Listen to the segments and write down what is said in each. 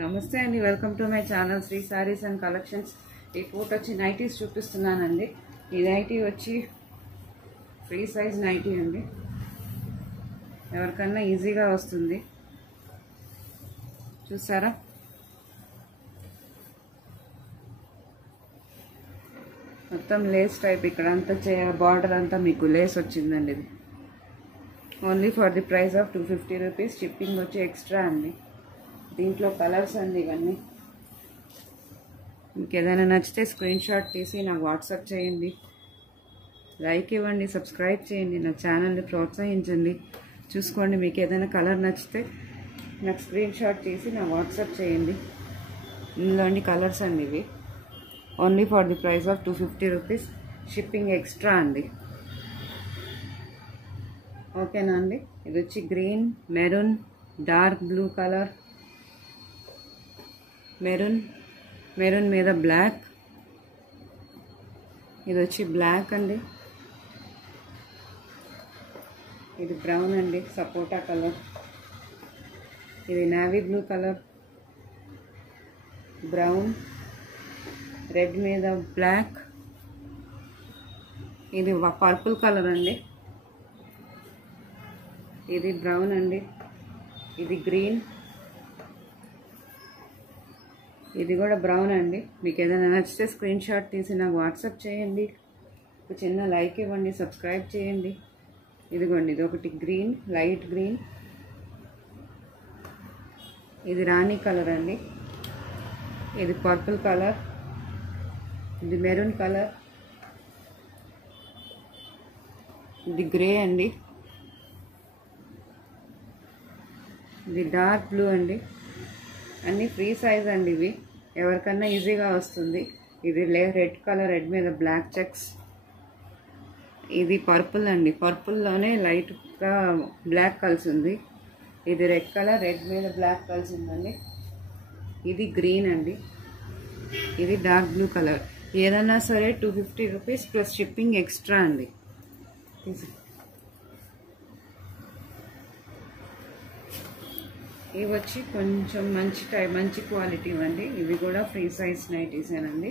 నమస్తే అండి, welcome to my channel Sri sarees and collections. ఈ ఫోటో వచ్చి నైటీస్ చూపిస్తున్నానండి. ఈ నైటీ వచ్చి ఫ్రీ సైజ్ నైటీ అండి, ఎవరికన్నా ఈజీగా వస్తుంది. చూసారా, మొత్తం లేస్ టైప్, ఇక్కడ అంతా బార్డర్ అంతా మీకు లేస్ వచ్చిందండి. ఇది only for the price of 250 rupees. Shipping వచ్చి ఎక్స్ట్రా అండి. దీంట్లో కలర్స్ అండి ఇవన్నీ. మీకు ఏదైనా నచ్చితే స్క్రీన్ షాట్ తీసి నాకు వాట్సాప్ చేయండి, లైక్ ఇవ్వండి, సబ్స్క్రైబ్ చేయండి, నా ఛానల్ని ప్రోత్సహించండి. చూసుకోండి, మీకు ఏదైనా కలర్ నచ్చితే నాకు స్క్రీన్ షాట్ తీసి నాకు వాట్సాప్ చేయండి. ఇందులోని కలర్స్ అండి ఇవి. Only for the price of 250 rupees. Shipping extra అండి. ఓకేనా అండి. ఇది వచ్చి green, maroon, dark blue colour, maroon మీద బ్లాక్. ఇది వచ్చి బ్లాక్ అండి. ఇది బ్రౌన్ అండి, సపోటా కలర్. ఇది navy blue colour, brown, red మీద బ్లాక్. ఇది పర్పుల్ కలర్ అండి. ఇది బ్రౌన్ అండి. ఇది గ్రీన్, ఇది కూడా బ్రౌన్ అండి. మీకు ఏదైనా నచ్చితే స్క్రీన్ షాట్ తీసి నాకు వాట్సాప్ చేయండి, ఒక చిన్న లైక్ ఇవ్వండి, సబ్స్క్రైబ్ చేయండి. ఇదిగోండి, ఇది ఒకటి గ్రీన్, లైట్ గ్రీన్. ఇది రాణి కలర్ అండి. ఇది పర్పుల్ కలర్. ఇది మెరూన్ కలర్. ఇది గ్రే అండి. ఇది డార్క్ బ్లూ అండి. అన్నీ ఫ్రీ సైజ్ అండి ఇవి, ఎవరికన్నా ఈజీగా వస్తుంది. ఇది రెడ్ కలర్, రెడ్ మీద బ్లాక్ చెక్స్. ఇది పర్పుల్ అండి, పర్పుల్లోనే లైట్గా బ్లాక్ కలిసింది. ఇది రెడ్ కలర్, రెడ్ మీద బ్లాక్ కలిసిందండి. ఇది గ్రీన్ అండి. ఇది డార్క్ బ్లూ కలర్. ఏదన్నా సరే 250 రూపీస్ ప్లస్ షిప్పింగ్ ఎక్స్ట్రా అండి. ఇవి వచ్చి కొంచెం మంచి క్వాలిటీ అండి. ఇవి కూడా ఫ్రీ సైజ్ నైటీసేనండి.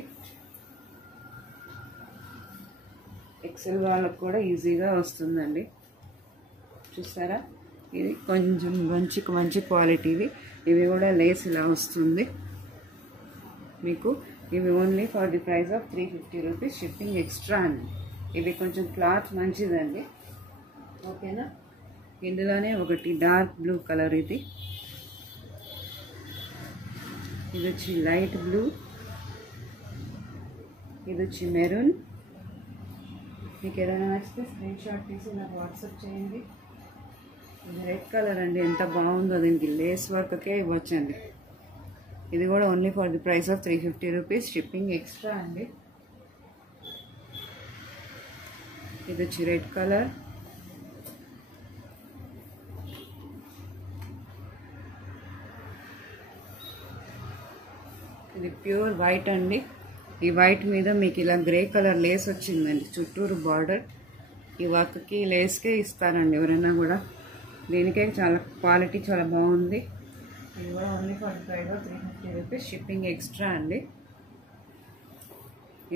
ఎక్సెల్ వాళ్ళకు కూడా ఈజీగా వస్తుందండి. చూసారా, ఇది కొంచెం మంచి క్వాలిటీవి. ఇవి కూడా లేస్ ఇలా వస్తుంది మీకు. ఇవి only for the price of 350 rupees. Shipping extra అండి. ఇవి కొంచెం క్లాత్ మంచిదండి. ఓకేనా. ఇందులోనే ఒకటి డార్క్ బ్లూ కలర్. ఇది వచ్చి లైట్ బ్లూ. ఇది వచ్చి మెరూన్. మీకు ఏదైనా నచ్చితే స్క్రీన్ షాట్ తీసి నాకు వాట్సాప్ చేయండి. ఇది రెడ్ కలర్ అండి, ఎంత బాగుందో. దీనికి లేస్ వర్క్కే ఇవ్వచ్చండి. ఇది కూడా only for the price of 350 rupees. Shipping extra అండి. ఇది వచ్చి రెడ్ కలర్. ఇది ప్యూర్ వైట్ అండి. ఈ వైట్ మీద మీకు ఇలా గ్రే కలర్ లేస్ వచ్చిందండి, చుట్టూరు బార్డర్. ఈ వర్క్కి లేస్కే ఇస్తారండి ఎవరైనా కూడా. దీనికే చాలా క్వాలిటీ చాలా బాగుంది. ఇది కూడా only for the price of 350 rupees. Shipping extra అండి.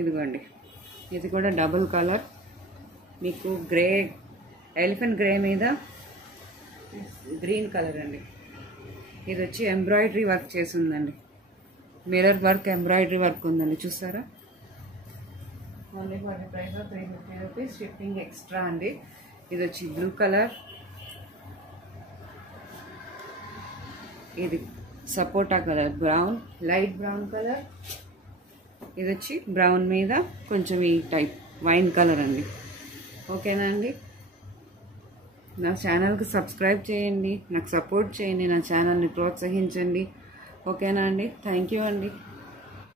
ఇదిగోండి, ఇది కూడా డబుల్ కలర్. మీకు గ్రే, ఎలిఫెంట్ గ్రే మీద గ్రీన్ కలర్ అండి. ఇది వచ్చి ఎంబ్రాయిడరీ వర్క్ చేసి ఉందండి. మిర్రర్ వర్క్, ఎంబ్రాయిడరీ వర్క్ ఉందండి. చూసారా, only for the price of 350 rupees. Shipping extra అండి. ఇది వచ్చి బ్లూ కలర్. ఇది సపోటా colour, brown, light brown colour. ఇది వచ్చి బ్రౌన్ మీద కొంచెం ఈ టైప్ వైన్ కలర్ అండి. ఓకేనా అండి. నా ఛానల్కి సబ్స్క్రైబ్ చేయండి, నాకు సపోర్ట్ చేయండి, నా ఛానల్ని ప్రోత్సహించండి. ఓకేనా అండి. థ్యాంక్ యూ అండి.